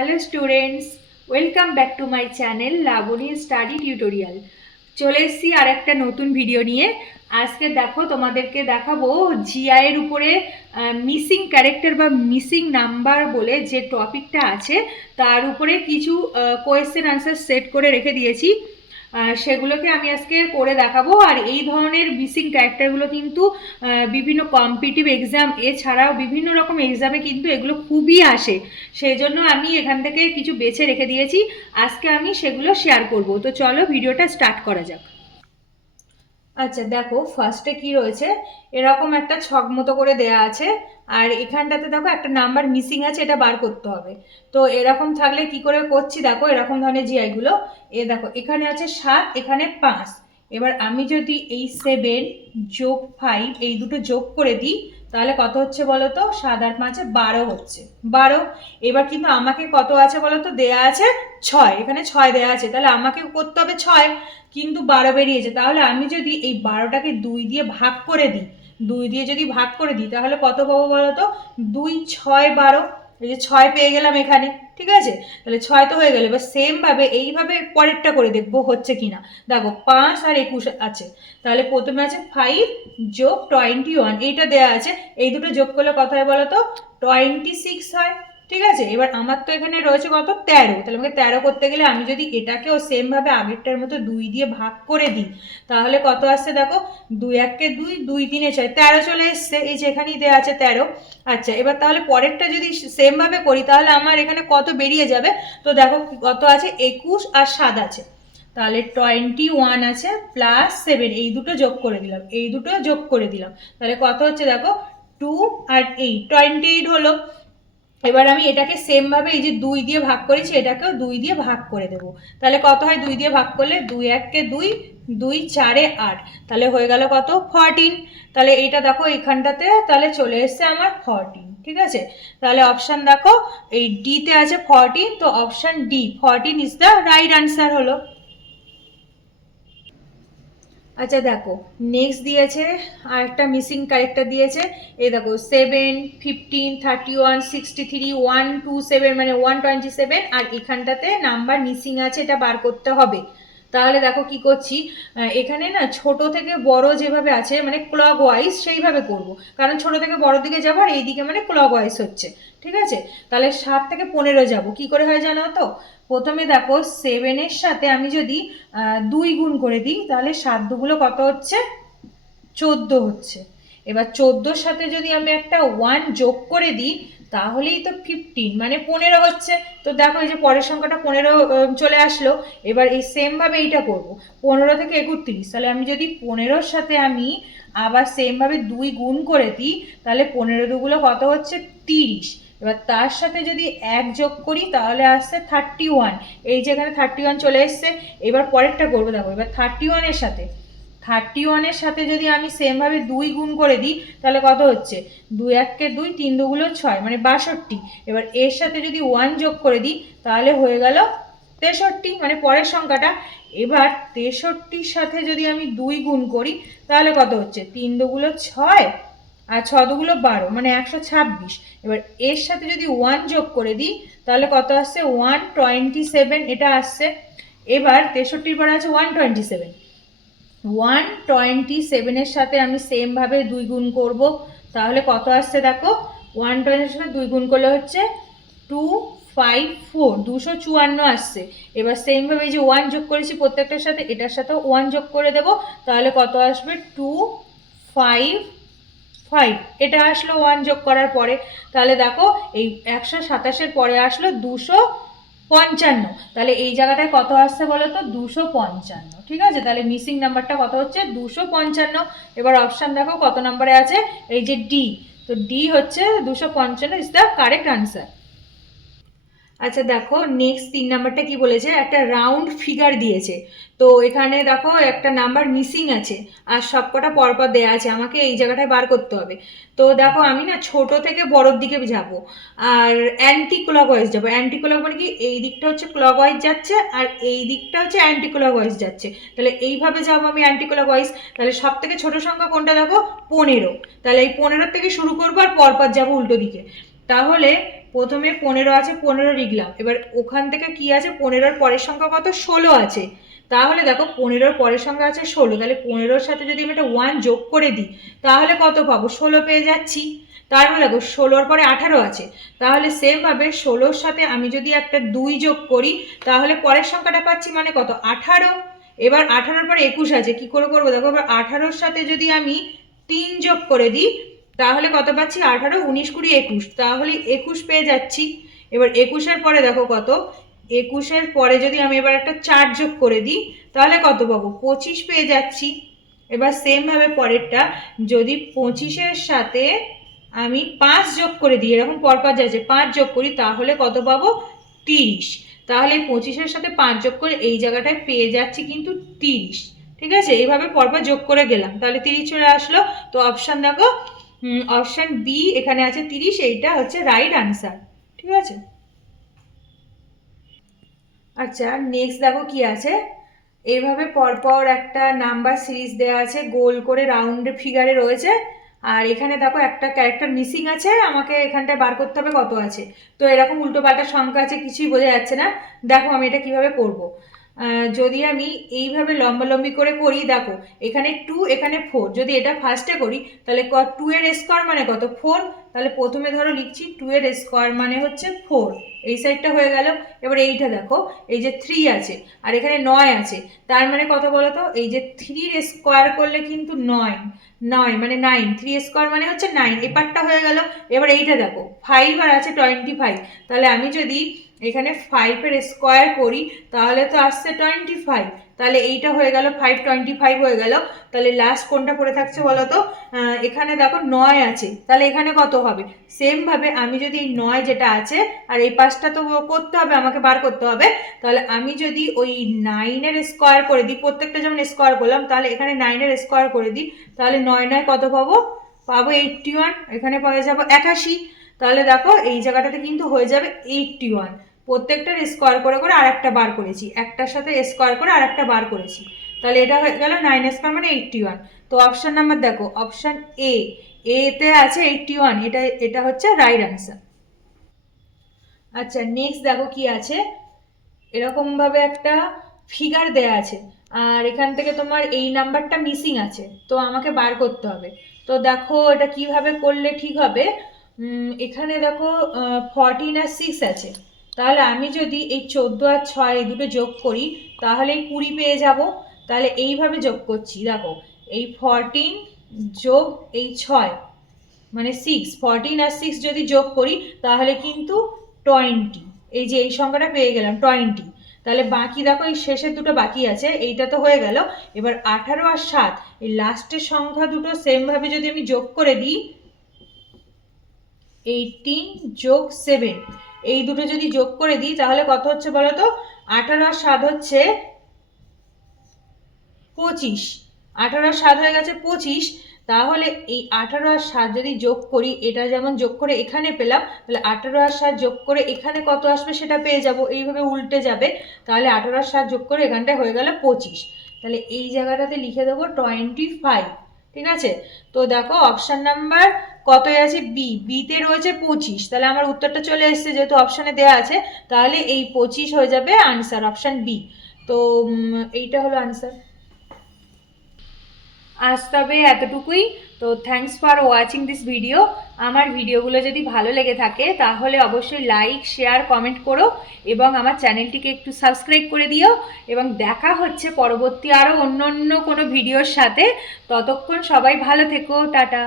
Hello students, welcome back to my channel Labani study tutorial. চলে এসেছি আর একটা নতুন ভিডিও নিয়ে। আজকে দেখো তোমাদেরকে দেখাবো জিআই এর উপরে মিসিং ক্যারেক্টার বা মিসিং নাম্বার বলে যে টপিকটা আছে তার উপরে কিছু কোয়েশ্চেন আনসার সেট করে রেখে দিয়েছি। সেগুলোকে আমি আজকে করে দেখাবো। আর এই ধরনের মিসিং ক্যারেক্টারগুলো কিন্তু বিভিন্ন কম্পিটিটিভ এক্সাম এছাড়াও বিভিন্ন রকম এক্সামে কিন্তু এগুলো খুবই আসে। সেই জন্য আমি এখান থেকে কিছু বেছে রেখে দিয়েছি, আজকে আমি সেগুলো শেয়ার করব। তো চলো ভিডিওটা স্টার্ট করা যাক। আচ্ছা দেখো, ফার্স্টে কি রয়েছে, এরকম একটা ছক মতো করে দেয়া আছে। আর এখানটাতে দেখো একটা নাম্বার মিসিং আছে, এটা বার করতে হবে। তো এরকম থাকলে কি করে করছি দেখো, এরকম ধরনের জিআইগুলো দেখো এখানে আছে 7, এখানে 5। এবার আমি যদি এই 7 যোগ 5 এই দুটো যোগ করে দিই তাহলে কত হচ্ছে বলো তো? 7 আর 5 12 হচ্ছে। 12। এবার কিন্তু আমাকে কত আছে বলো তো? দেয়া আছে 6, এখানে 6 দেয়া আছে, তাহলে আমাকে করতে হবে 6, কিন্তু 12 বেরিয়েছে। তাহলে আমি যদি এই 12টাকে 2 দিয়ে ভাগ করে দিই, 2 দিয়ে যদি ভাগ করে দিই তাহলে কত পাবো বলো তো? 2, 6, 12। এই যে 6 পেয়ে গেলাম এখানে, ঠিক আছে? তাহলে 6 তো হয়ে গেল। এবার সেম ভাবে এইভাবে পরেরটা করে দেখবো হচ্ছে কিনা। দেখো 5 আর 21 আছে, তাহলে প্রথমে আছে 5 যোগ 21, এইটা দেয়া আছে। এই দুটো যোগ করলে কত হয় বলো তো? 26 হয়, ঠিক আছে? এবার আমার তো এখানে রয়েছে কত? 13। তাহলে আমাকে 13 করতে গেলে আমি যদি এটাকেও সেম ভাবে আগেরটার মতো 2 দিয়ে ভাগ করে দিই তাহলে কত আসছে দেখো? 2 1 2, 2 3 6, 13 চলে এসছে। এই যে এখানেই দেওয়া আছে 13। আচ্ছা, এবার তাহলে পরেরটা যদি সেম ভাবে করি তাহলে আমার এখানে কত বেরিয়ে যাবে? তো দেখো কত আছে? 21 আর 7 আছে, তাহলে 21 আছে প্লাস 7, এই দুটো যোগ করে দিলাম, এই দুটো যোগ করে দিলাম, তাহলে কত হচ্ছে দেখো? 2 আর 8, 28 হলো। এবার আমি এটাকে সেম ভাবে এই যে 2 দিয়ে ভাগ করেছি এটাকেও 2 দিয়ে ভাগ করে দেব। তাহলে কত হয় 2 দিয়ে ভাগ করলে? 2 1 2, 2 4 8, তাহলে হয়ে গেল কত? 14। তাহলে এইটা দেখো এখানটাতে তাহলে চলে এসছে আমার 14, ঠিক আছে? তাহলে অপশন দেখো এই ডি তে আছে 14, তো option D 14 is the right answer হলো। আচ্ছা দেখো নেক্সট দিয়েছে আর একটা মিসিং ক্যারেক্টার দিয়েছে। এই দেখো 7, 15, 31, 63, 127 মানে 127, আর এখানটাতে নাম্বার মিসিং আছে, এটা বার করতে হবে। তাহলে দেখো কি করছি, এখানে না ছোট থেকে বড় যেভাবে আছে মানে ক্লক ওয়াইজ সেইভাবে করব, কারণ ছোট থেকে বড় দিকে যাবো আর এইদিকে মানে ক্লক ওয়াইজ হচ্ছে, ঠিক আছে? তাহলে 7 থেকে 15 যাব, কি করে হয় জানো তো? প্রথমে দেখো 7-এর সাথে আমি যদি 2 গুণ করে দিই তাহলে 7 দুগুলো কত হচ্ছে? 14 হচ্ছে। এবার 14-র সাথে যদি আমি একটা 1 যোগ করে দিই তাহলেই তো 15 মানে 15 হচ্ছে। তো দেখো এই যে পরের সংখ্যাটা 15 চলে আসলো। এবার এই সেম ভাবে এইটা করব, 15 থেকে 31, তাহলে আমি যদি 15-র সাথে আমি আবার সেম ভাবে 2 গুণ করে দিই তাহলে 15 দুগুলো কত হচ্ছে? 30। এবার তার সাথে যদি 1 যোগ করি তাহলে আসছে 31, এই যে এখানে 31 চলে এসছে। এবার পরেরটা করবো, দেখো এবার 31-এর সাথে যদি আমি সেম ভাবে 2 গুণ করে দিই তাহলে কত হচ্ছে? 2 1 2, 3 দুগুলো 6 মানে 62। এবার এর সাথে যদি 1 যোগ করে দিই তাহলে হয়ে গেল 63 মানে পরের সংখ্যাটা। এবার 63-র সাথে যদি আমি 2 গুণ করি তাহলে কত হচ্ছে? 3 দুগুলো 6 আর 6 দুগুলো 12 মানে 126। এবার এর সাথে যদি 1 যোগ করে দিই তাহলে কত আসছে? 127 এটা আসছে। এবার 63-র পরে আছে 127, 127-এর সাথে আমি সেম ভাবে 2 গুণ করব, তাহলে কত আসছে দেখো? 127-এর সাথে 2 গুণ করলে হচ্ছে 254, 254 আসছে। এবার সেম ভাবে যে 1 যোগ করেছি প্রত্যেকটার সাথে, এটার সাথেও 1 যোগ করে দেব, তাহলে কত আসবে? 255, এটা আসলো 1 যোগ করার পরে। তাহলে দেখো এই 127-এর পরে আসলো 255, তাহলে এই জায়গাটায় কত আসছে বলো তো? 255, ঠিক আছে? তাহলে মিসিং নাম্বারটা কত হচ্ছে? 255। এবার অপশন দেখো কত নম্বরে আছে, এই যে ডি, তো ডি হচ্ছে 255 ইজ দ্য কারেক্ট আনসার। আচ্ছা দেখো নেক্সট 3 নাম্বারটা কি বলেছে, একটা রাউন্ড ফিগার দিয়েছে। তো এখানে দেখো একটা নাম্বার মিসিং আছে আর সবকটা পরপর দেয়া আছে, আমাকে এই জায়গাটায় বার করতে হবে। তো দেখো আমি না ছোট থেকে বড়োর দিকে যাব আর অ্যান্টি ক্লকওয়াইজ যাবো। অ্যান্টি ক্লক মানে কি, এই দিকটা হচ্ছে ক্লকওয়াইজ যাচ্ছে আর এই দিকটা হচ্ছে অ্যান্টি ক্লকওয়াইজ যাচ্ছে, তাহলে এইভাবে যাবো আমি অ্যান্টি ক্লকওয়াইজ। তাহলে সব থেকে ছোট সংখ্যা কোনটা দেখো? 15, তাহলে এই 15 থেকে শুরু করবো আর পরপর যাবো উল্টো দিকে। তাহলে প্রথমে 15 আছে, 15 লিখলাম। এবার ওখান থেকে কি আছে, 15-র পরের সংখ্যা কত, 16 আছে। তাহলে দেখো 15-র পরের সংখ্যা আছে 16, তাহলে 15-র সাথে যদি আমি একটা 1 যোগ করে দিই তাহলে কত পাবো, 16 পেয়ে যাচ্ছি। তারপরে দেখো 16-র পরে 18 আছে, তাহলে সেমভাবে 16-র সাথে আমি যদি একটা 2 যোগ করি তাহলে পরের সংখ্যাটা পাচ্ছি, মানে কত, 18। এবার 18-র পরে 21 আছে, কি করে করবো দেখো, এবার 18-র সাথে যদি আমি 3 যোগ করে দিই তাহলে কত পাচ্ছি, 18, 19, 20, 21, তাহলে 21 পেয়ে যাচ্ছি। এবার 21-এর পরে দেখো কত, 21-এর পরে যদি আমি এবার একটা 4 যোগ করে দিই তাহলে কত পাবো, 25 পেয়ে যাচ্ছি। এবার সেমভাবে পরেরটা, যদি 25-এর সাথে আমি 5 যোগ করে দিই, এরকম পরপর যাচ্ছে, 5 যোগ করি তাহলে কত পাবো, 30। তাহলে 25-এর সাথে 5 যোগ করে এই জায়গাটায় পেয়ে যাচ্ছি কিন্তু 30। ঠিক আছে, এইভাবে পরপর যোগ করে গেলাম, তাহলে 30 চলে আসলো। তো অপশান দেখো, অপশান বি এখানে আছে 30, এইটা হচ্ছে রাইট আনসার। ঠিক আছে। আচ্ছা, নেক্সট দেখো কি আছে, এইভাবে পরপর একটা নাম্বার সিরিজ দেওয়া আছে, গোল করে রাউন্ড ফিগারে রয়েছে। আর এখানে দেখো একটা ক্যারেক্টার মিসিং আছে, আমাকে এখানটায় বার করতে হবে কত আছে। তো এরকম উল্টো পাল্টা সংখ্যা আছে, কিছুই বোঝা যাচ্ছে না। দেখো আমি এটা কিভাবে করব। যদি আমি এইভাবে লম্বালম্বি করে করি, দেখো এখানে 2, এখানে 4, যদি এটা ফার্স্টে করি তাহলে 2 এর স্কোয়ার মানে কত, 4। তাহলে প্রথমে ধরো লিখছি 2 এর স্কোয়ার মানে হচ্ছে 4, এই সাইডটা হয়ে গেল। এবার এইটা দেখো, এই যে 3 আছে আর এখানে 9 আছে, তার মানে কত বলো তো, এই যে 3 এর স্কোয়ার করলে কিন্তু 9, 9 মানে 9, 3 স্কোয়ার মানে হচ্ছে 9, এই পার্টটা হয়ে গেল। এবার এইটা দেখো 5 আর আছে 25, তাহলে আমি যদি এখানে 5 এর স্কোয়ার করি তাহলে তো আসছে 25, তাহলে এইটা হয়ে গেল 5, 25 হয়ে গেল। তাহলে লাস্ট কোনটা পড়ে থাকছে বলো তো, এখানে দেখো 9 আছে, তাহলে এখানে কত হবে। সেমভাবে আমি যদি এই 9 যেটা আছে, আর এই পাশটা তো করতে হবে, আমাকে বার করতে হবে, তাহলে আমি যদি ওই 9 এর স্কোয়ার করে দিই, প্রত্যেকটা যেমন স্কোয়ার করলাম, তাহলে এখানে 9 এর স্কোয়ার করে দিই, তাহলে 9 9 কত পাবো, 81, এখানে পাওয়া যাবো 81। তাহলে দেখো এই জায়গাটাতে কিন্তু হয়ে যাবে 81, প্রত্যেকটার স্কোয়ার করে করে আরেকটা বার করেছি, একটার সাথে স্কোয়ার করে আরেকটা বার করেছি, তাহলে এটা হয়ে গেল 9 স্কোয়ার মানে 81। তো অপশান নাম্বার দেখো, অপশান এতে আছে 81, এটা হচ্ছে রাইট আনসার। আচ্ছা, নেক্সট দেখো কি আছে, এরকমভাবে একটা ফিগার দেয়া আছে আর এখান থেকে তোমার এই নাম্বারটা মিসিং আছে, তো আমাকে বার করতে হবে। তো দেখো এটা কিভাবে করলে ঠিক হবে। এখানে দেখো 14 আর 6 আছে, তাহলে আমি যদি এই 14 আর 6 এই দুটো যোগ করি তাহলে 20 পেয়ে যাব। তাহলে এইভাবে যোগ করছি, দেখো এই 14 যোগ এই 6 মানে 6, 14 আর 6 যদি যোগ করি তাহলে কিন্তু 20, এই যে এই সংখ্যাটা পেয়ে গেলাম 20। তাহলে বাকি দেখো এই শেষের দুটো বাকি আছে, এইটা তো হয়ে গেল। এবার 18 আর 7, এই লাস্টের সংখ্যা দুটো সেমভাবে যদি আমি যোগ করে দিই, 18 যোগ 7, এই দুটো যদি যোগ করে দিই তাহলে কত হচ্ছে বলো তো, 18 আর 7 হচ্ছে 25, 18 আর 7 হয়ে গেছে 25। তাহলে এই 18 আর 7 যদি যোগ করি, এটা যেমন যোগ করে এখানে পেলাম, তাহলে 18 আর 7 যোগ করে এখানে কত আসবে সেটা পেয়ে যাব, এইভাবে উল্টে যাবে। তাহলে 18 আর 7 যোগ করে এখানটায় হয়ে গেল 25, তাহলে এই জায়গাটাতে লিখে দেবো 25। ঠিক আছে, তো দেখো অপশান নাম্বার কতই আছে, বিতে রয়েছে 25, তাহলে আমার উত্তরটা চলে এসেছে, যেহেতু অপশানে দেওয়া আছে, তাহলে এই 25 হয়ে যাবে আনসার, অপশান বি। তো এইটা হলো আনসার। আজ তবে এতটুকুই। তো thanks for watching this video. আমার ভিডিওগুলো যদি ভালো লেগে থাকে তাহলে অবশ্যই লাইক, শেয়ার, কমেন্ট করো এবং আমার চ্যানেলটিকে একটু সাবস্ক্রাইব করে দিও। এবং দেখা হচ্ছে পরবর্তী আরও অন্য অন্য কোনো ভিডিওর সাথে। ততক্ষণ সবাই ভালো থেকো, টাটা।